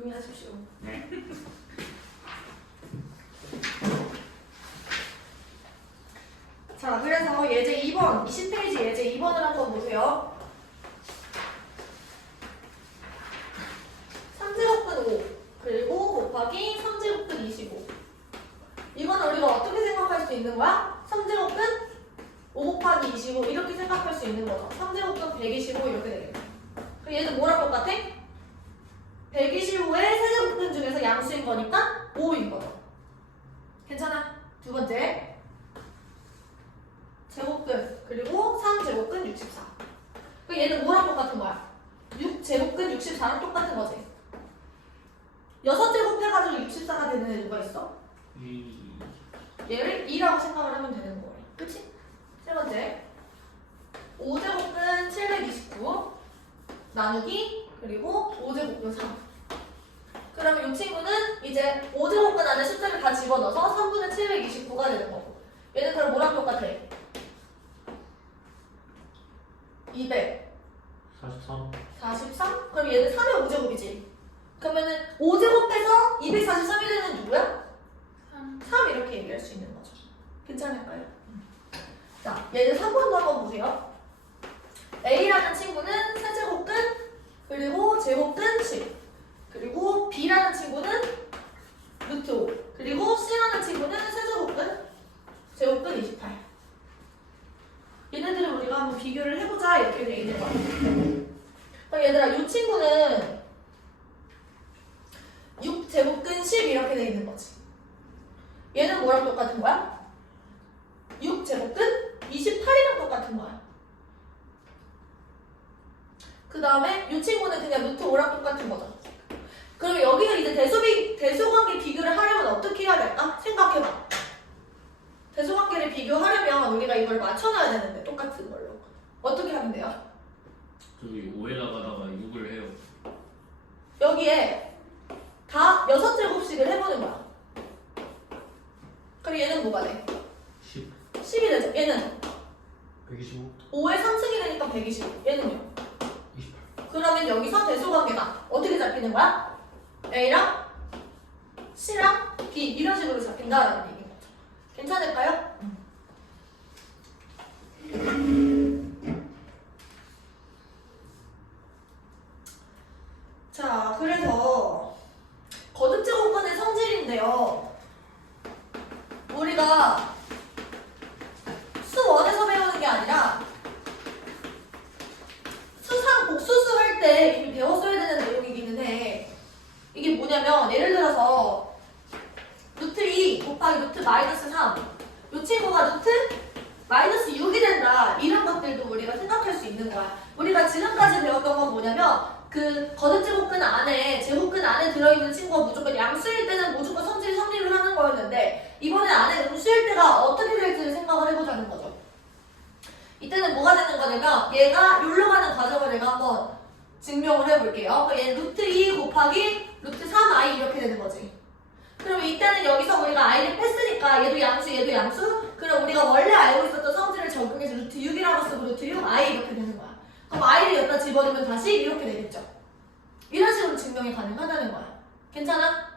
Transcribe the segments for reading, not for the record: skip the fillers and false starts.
조용히 하십시오. 자, 그래서 예제 2번, 20페이지 예제 2번을 한번 보세요. 3제곱근 5, 그리고 곱하기 3제곱근 25. 이건 우리가 어떻게 생각할 수 있는 거야? 3제곱근 5 곱하기 25 이렇게 생각할 수 있는 거죠. 3제곱근 125 이렇게 되겠네. 그럼 얘는 뭐랑 똑같아? 125의 세제곱근 중에서 양수인 거니까 5인 거죠. 괜찮아? 두 번째 제곱근 그리고 3제곱근 64. 그럼 얘는 뭐랑 똑같은 거야? 6제곱근 64랑 똑같은 거지. 6제곱 해가지고 64가 되는 애 누가 있어? 얘를 2라고 생각을 하면 되는 거예요. 그치? 세 번째 5제곱근 729 나누기 그리고 5제곱근 3. 그러면 이 친구는 이제 5제곱근 안에 숫자를 다 집어넣어서 3분의 729가 되는 거고, 얘는 그럼 뭐랑 똑같아? 200 43? 그럼 얘는 3의 5제곱이지. 그러면은 5제곱해서 243이 되는 누구야? 3 이렇게 얘기할 수 있는 거죠. 괜찮을까요? 자, 얘는 3번도 한번 보세요. A라는 친구는 세제곱근 그리고 제곱근 10, 그리고 B라는 친구는 루트 5, 그리고 C라는 친구는 세제곱근 제곱근 28. 얘네들을 우리가 한번 비교를 해보자 이렇게 돼 있는 거야. 그럼 얘들아, 이 친구는 6제곱근 10 이렇게 돼 있는 거지. 얘는 뭐랑 똑같은 거야? 6제곱근 28이랑 똑같은 거야. 그 다음에 이 친구는 그냥 루트 5랑 똑같은 거죠. 그러면 여기서 이제 대소관계 비교를 하려면 어떻게 해야 될까? 생각해봐. 대소관계를 비교하려면 우리가 이걸 맞춰놔야 되는데, 똑같은 걸로. 어떻게 하면 돼요? 저기 5에다가다가 6을 해요. 여기에 다 6제곱씩을 해보는 거야. 그럼 얘는 뭐가 돼? 10 10이 되죠. 얘는 125 5의 3승이 되니까 125. 얘는요? 28 그러면 여기서 대소관계가 어떻게 잡히는 거야? A랑 C랑 B 이런 식으로 잡힌다라는 얘기인 거죠. 괜찮을까요? 자, 그래서 거듭제곱근의 성질인데요. 우리가 수1에서 배우는 게 아니라 수상 복수수 할 때 이미 배웠어야 되는 내용이기는 해. 이게 뭐냐면, 예를 들어서 루트 2 곱하기 루트 마이너스 3, 이 친구가 루트 마이너스 6이 된다, 이런 것들도 우리가 생각할 수 있는 거야. 우리가 지금까지 배웠던 건 뭐냐면, 그 거듭제곱근 안에, 제곱근 안에 들어있는 친구가 무조건 양수일 때는 무조건 성립을 하는 거였는데, 이번에 안에 음수일 때가 어떻게 될지를 생각을 해보자는 거죠. 이때는 뭐가 되는 거냐면, 얘가 여기로 가는 과정을 내가 한번 증명을 해볼게요. 얘는 루트 2 곱하기 루트 3i 이렇게 되는 거지. 그럼 이때는 여기서 우리가 i를 뺐으니까 얘도 양수, 얘도 양수. 그럼 우리가 원래 알고 있었던 성질을 적용해서 루트 6이라고 쓰고 루트 6, i 이렇게 되는 거야. 그럼 i를 여기다 집어넣으면 다시 이렇게 되겠죠. 이런 식으로 증명이 가능하다는 거야. 괜찮아?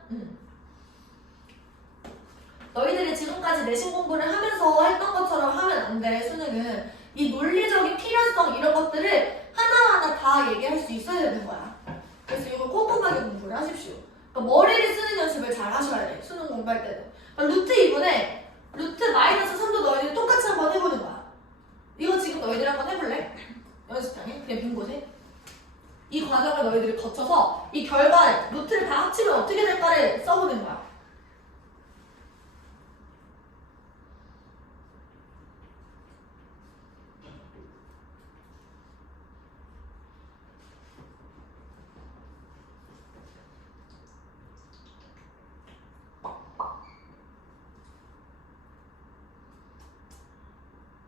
너희들이 지금까지 내신 공부를 하면서 했던 것처럼 하면 안 돼. 수능은 이 논리적인 필요성 이런 것들을 하나하나 다 얘기할 수 있어야 되는 거야. 그래서 이걸 꼼꼼하게 공부를 하십시오. 그러니까 머리를 쓰는 연습을 잘 하셔야 돼. 수능 공부할 때는. 그러니까 루트 2분에 루트 마이너스 3도 너희들이 똑같이 한번 해보는 거야. 이거 지금 너희들 한번 해볼래? 연습장에? 그냥 빈 곳에? 이 과정을 너희들이 거쳐서 이 결과 루트를 다 합치면 어떻게 될까를 써보는 거야.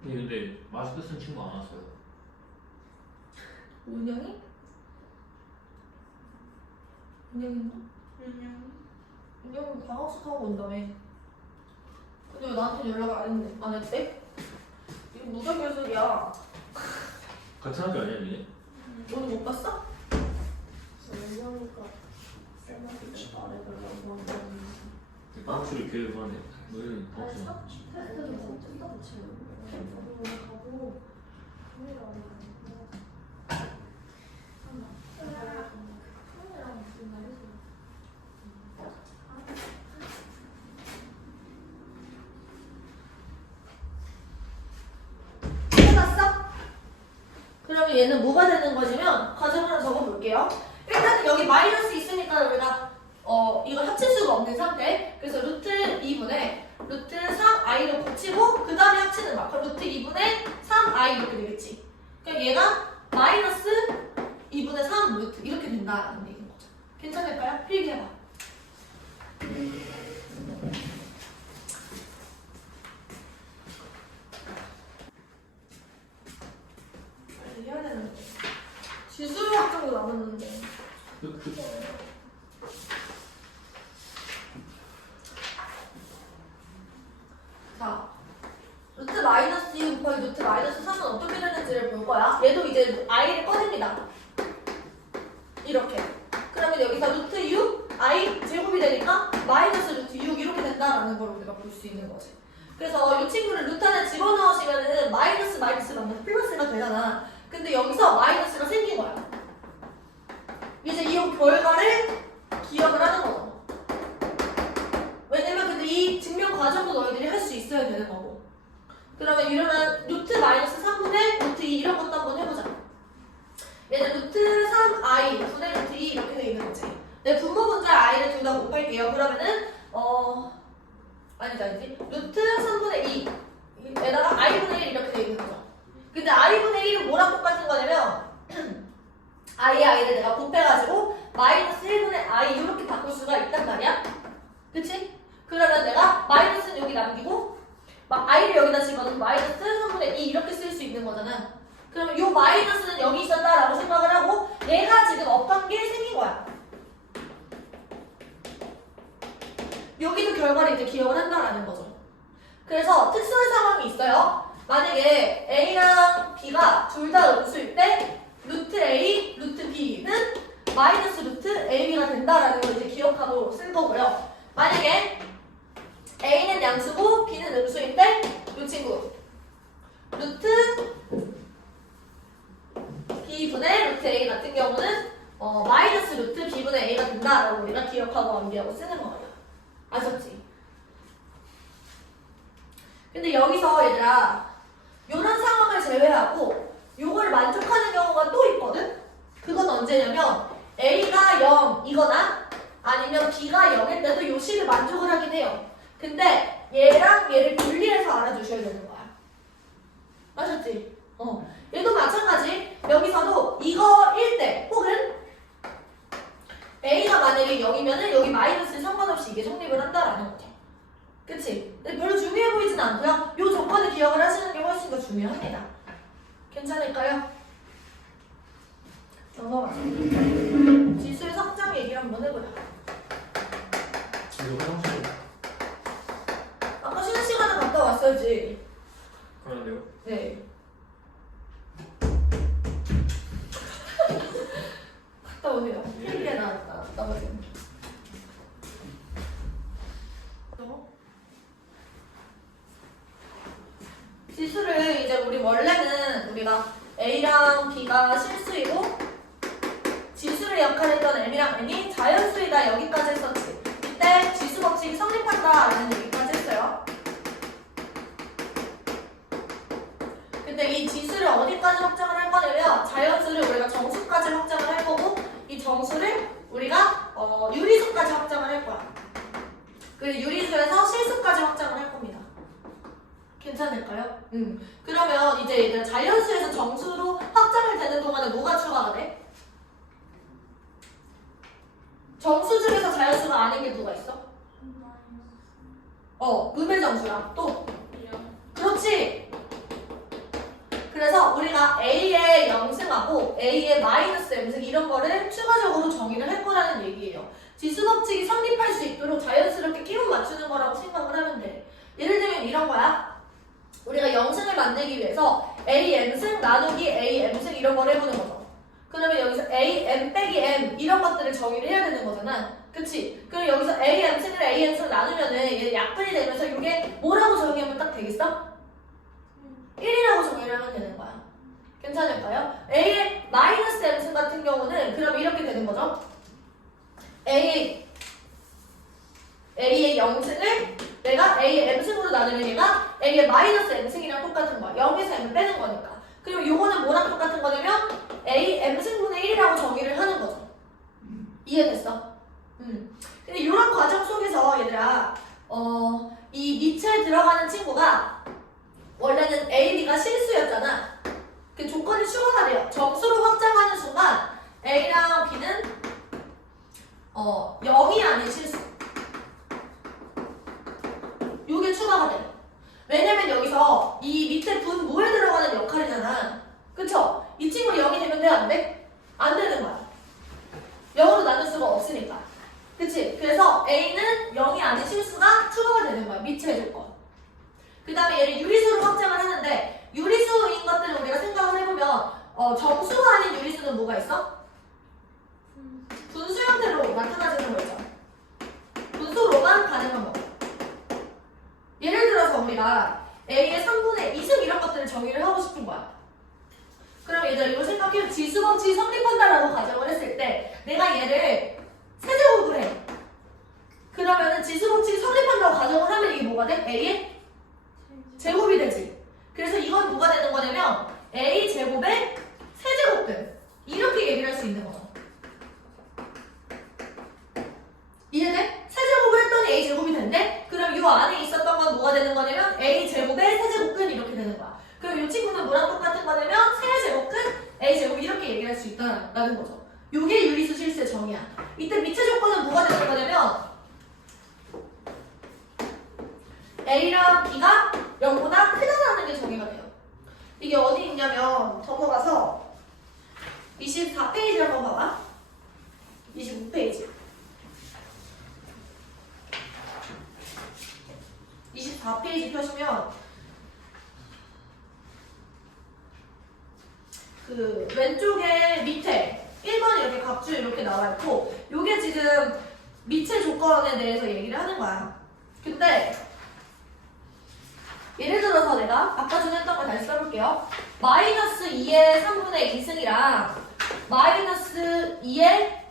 근데 마스크 쓴 친구 안 왔어요. 운영이? 운영인가? 운영이 방학숙하고 온다며. 근데 왜 나한테 연락을 안 했대? 이거 무전교섭이야. 같은 학교 아니야, 니네? 오늘 못 봤어? 운영이가 방출을 교육하네. 너희는 방출. 테스트도 못 뜬다 붙이는 가고 해봤어? 그러면 얘는 뭐가 되는 거지면 과정을 하나 적어볼게요. 일단은 여기 마이너스 있으니까 우리가 이거 합칠 수가 없는 상태. 그래서 루트 2분의 루트 3i로 고치고 그 다음에 합치는 거야. 그럼 루트 2분의 3i 이렇게 되겠지. 그러니까 얘가 마이너스 2분의 3 루트 이렇게 된다는 얘기인 거죠. 괜찮을까요? 필기해봐. 빨리 해야 되는데. 지수 학점도 남았는데. 자, 루트 마이너스 2 곱하기 루트 마이너스 3은 어떻게 되는지를 볼 거야. 얘도 이제 i를 꺼냅니다. 이렇게. 그러면 여기서 루트 6, i 제곱이 되니까 마이너스 루트 6 이렇게 된다라는 걸 우리가 볼 수 있는 거지. 그래서 이 친구를 루트 안에 집어넣으시면은 마이너스 만나서 플러스가 되잖아. 근데 여기서 마이너스가 생긴 거야. 이제 이 결과를 기억을 하는 거죠. 왜냐면 근데 이 증명 과정도 너희들이 할 수 있어야 되는 거고. 그러면 이러면 루트 마이너스 3분의 루트 2 이런 것도 한번 해보자. 얘는 루트 3i 분의 루트 2 이렇게 돼 있는 거지. 내 분모 분자의 i를 둘 다 곱할게요. 그러면은 아니지 루트 3분의 2 에다가 i분의 1 이렇게 돼 있는 거죠. 근데 i분의 1은 뭐랑 똑같은 거냐면 i를 내가 곱해가지고 마이너스 1분의 i 이렇게 바꿀 수가 있단 말이야. 그치? 그러면 내가 마이너스는 여기 남기고 막 i를 여기다 집어넣으면 마이너스 3분의 2 이렇게 쓸 수 있는 거잖아. 그러면 이 마이너스는 여기 있었다라고 생각을 하고 얘가 지금 없던 게 생긴 거야. 여기도 결과를 이제 기억을 한다라는 거죠. 그래서 특수한 상황이 있어요. 만약에 A랑 B가 둘 다 음수일 때 루트 A, 루트 B는 마이너스 루트 AB가 된다라는 걸 이제 기억하고 쓸 거고요. 만약에 A는 양수고 B는 음수일 때 이 친구 루트 B분의 루트 A 같은 경우는 마이너스 루트 B분의 A가 된다라고 우리가 기억하고 암기하고 쓰는 거예요. 아셨지? 근데 여기서 얘들아 이런 상황을 제외하고 요걸 만족하는 경우가 또 있거든? 그건 언제냐면 A가 0이거나 아니면 B가 0일 때도 요 식을 만족을 하긴 해요. 근데 얘랑 얘를 분리해서 알아주셔야 되는 거야. 아셨지? 얘도 마찬가지. 여기서도 이거일 때 혹은 A가 만약에 0이면은 여기 마이너스 상관없이 이게 성립을 한다라는 거죠. 그치? 근데 별로 중요해 보이진 않고요. 요 조건을 기억을 하시는 게 훨씬 더 중요합니다. 괜찮을까요? 넘어가자. 지수의 성장 얘기를 한번 해보자. 이거 화장실 아까 쉬는 시간에 갔다 왔어야지. 가는데요? 네. 갔다 오세요. 필기에 나왔다. 나오세요. 지수를 이제 우리 원래는 우리가 A랑 B가 실수이고 지수를 역할했던 M이랑 N이 자연수이다 여기까지 했었지. 이때 지수 법칙이 성립한다 라는 얘기까지 했어요. 근데 이 지수를 어디까지 확장을 할 거냐면 자연수를 우리가 정수까지 확장을 할 거고 이 정수를 우리가 유리수까지 확장을 할 거야. 그리고 유리수에서 실수까지 확장을 할 겁니다. 괜찮을까요? 그러면 이제 얘들 자연수에서 정수로 확장을 되는 동안에 뭐가 추가가 돼? 정수 중에서 자연수가 아닌 게 누가 있어? 음의 정수랑 또 그렇지. 그래서 우리가 A의 0승하고 A의 마이너스 M승 이런 거를 추가적으로 정의를 할 거라는 얘기예요. 지수 법칙이 성립할 수 있도록 자연스럽게 끼워 맞추는 거라고 생각을 하면 돼. 예를 들면 이런 거야. 우리가 0승을 만들기 위해서 A, M승 나누기 A, M승 이런 걸 해보는 거죠. 그러면 여기서 A, M 빼기 M 이런 것들을 정의를 해야 되는 거잖아. 그치? 그럼 여기서 A, M 승을 A, M 승을 나누면은 얘 약분이 되면서 이게 뭐라고 정의하면 딱 되겠어? 1이라고 정의를 하면 되는 거야. 괜찮을까요? A의 마이너스 M 승 같은 경우는 그럼 이렇게 되는 거죠. A의 0승을 내가 A의 M승으로 나누면 얘가 A의 마이너스 M승이랑 똑같은 거야. 0에서 M을 빼는 거니까. 그리고 요거는 뭐랑 똑같은 거냐면 A M승분의 1이라고 정의를 하는 거죠. 이해됐어? 근데 이런 과정 속에서 얘들아 이 밑에 들어가는 친구가 원래는 A, B가 실수였잖아. 그 조건이 추가가 돼요. 정수로 확장하는 순간 A랑 B는 0이 아닌 실수. 요게 추가가 돼. 왜냐면 여기서 이 밑에 분모에 들어가는 역할이잖아. 그쵸? 이 친구 0이 되면 돼? 안 돼? 안 되는 거야. 0으로 나눌 수가 없으니까. 그치? 그래서 A는 0이 아닌 실수가 추가가 되는 거야. 밑의 조건. 그 다음에 얘를 유리수로 확장을 하는데 유리수인 것들을 우리가 생각을 해보면 정수가 아닌 유리수는 뭐가 있어? 분수 형태로 나타나지는 거죠. 분수로만 가능한 거. 예를 들어서 우리가 A의 3분의 2승 이런 것들을 정의를 하고 싶은 거야. 그럼 얘들아 이거 생각해. 지수법칙이 성립한다라고 가정을 했을 때 내가 얘를 세제곱을 해. 그러면은 지수법칙이 성립한다고 가정을 하면 이게 뭐가 돼? A의 제곱이 되지. 그래서 이건 뭐가 되는 거냐면 A 제곱의 세제곱들 이렇게 얘기를 할 수 있는 거죠. 이해돼? 세제곱을 했더니 A 제곱이 된대? 그럼 이 안에 있었던 건 뭐가 되는 거냐면 A 제곱의 세제곱 끝 이렇게 되는 거야. 그럼 이 친구는 뭐랑 똑같은 거냐면 세제곱 끝 A 제곱 이렇게 얘기를 할 수 있다라는 거죠. 요게 유리수 실수의 정의야. 이때 밑의 조건은 뭐가 되는 거냐면 A랑 B가 0보다 크다라는 게 정의가 돼요. 이게 어디 있냐면 넘어가서 24페이지 한번 봐봐. 25페이지. 24페이지 펴시면 그 왼쪽에 밑에 1번 이렇게 각주 이렇게 나와 있고 요게 지금 밑의 조건에 대해서 얘기를 하는 거야. 근데 예를 들어서 내가 아까 전에 했던 걸 다시 써볼게요. 마이너스 2의 3분의 2승이랑 마이너스 2의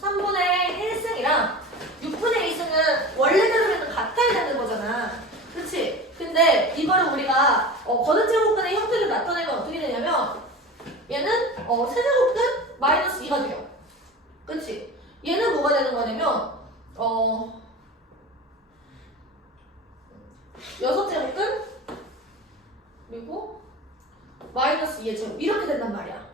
3분의 1승이랑 6분의 2승은 원래대로는 같아야 되는 거잖아. 그치? 근데 이거를 우리가 거듭제곱근의 형태를 나타내면 어떻게 되냐면 얘는 세제곱근 마이너스 2가 돼요. 그치? 얘는 뭐가 되는 거냐면 6제곱근 그리고 마이너스 2의 제곱 이렇게 된단 말이야.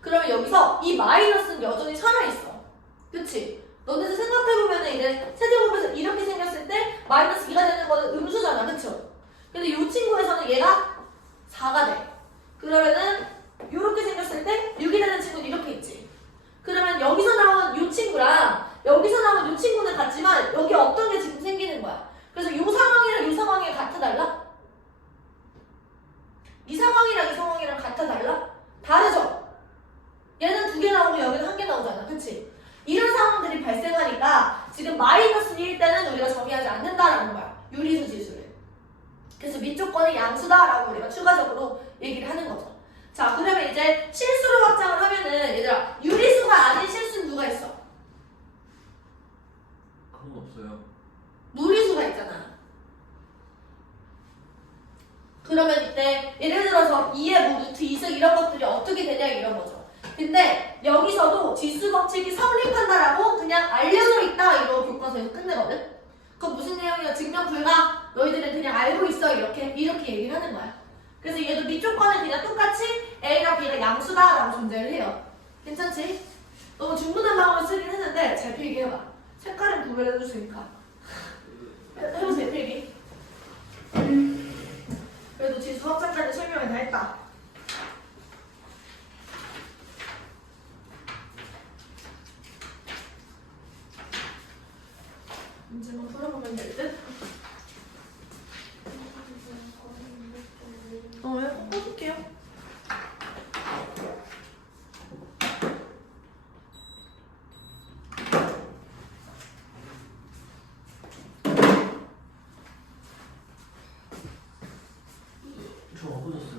그러면 여기서 이 마이너스는 여전히 살아있어. 그치? 너네들 생각해보면 이제 세제곱에서 이렇게 생겼을 때 마이너스 2가 되는 거는 음수잖아. 그쵸? 근데 이 친구에서는 얘가 4가 돼. 그러면은 이렇게 생겼을 때 6이 되는 친구는 이렇게 있지. 그러면 여기서 나온 이 친구랑 여기서 나온 이 친구는 같지만 여기 어떤 게 지금 생기는 거야. 그래서 이 상황이랑 이 상황이 같아 달라? 이 상황이랑 이 상황이랑 같아 달라? 다르죠? 얘는 2개 나오고 여기는 1개 나오잖아. 그치? 이런 상황들이 발생하니까 지금 마이너스 1일 때는 우리가 정의하지 않는다라는 거야. 유리수 지수를. 그래서 밑조건이 양수다라고 우리가 추가적으로 얘기를 하는 거죠. 자, 그러면 이제 실수로 확장을 하면은 얘들아 유리수가 아닌 실수는 누가 있어? 아무도 없어요. 무리수가 있잖아. 그러면 이때 예를 들어서 2의 뭐 루트 2승 이런 것들이 어떻게 되냐 이런 거죠. 근데 여기서도 지수 법칙이 성립한다라고 그냥 알려져 있다 이러고 교과서에서 끝내거든. 그건 무슨 내용이야? 증명 불가. 너희들은 그냥 알고 있어 이렇게 얘기를 하는 거야. 그래서 얘도 밑조건은 그냥 똑같이 A랑 B가 양수다라고 존재를 해요. 괜찮지? 너무 중문한 방법을 쓰긴 했는데 잘 필기해봐. 색깔은 구별해줬으니까. 해보세요 필기. 그래도 지수 확장까지 설명을 다 했다. 문제만 풀어보면 될 듯? 왜? 바꿔줬어.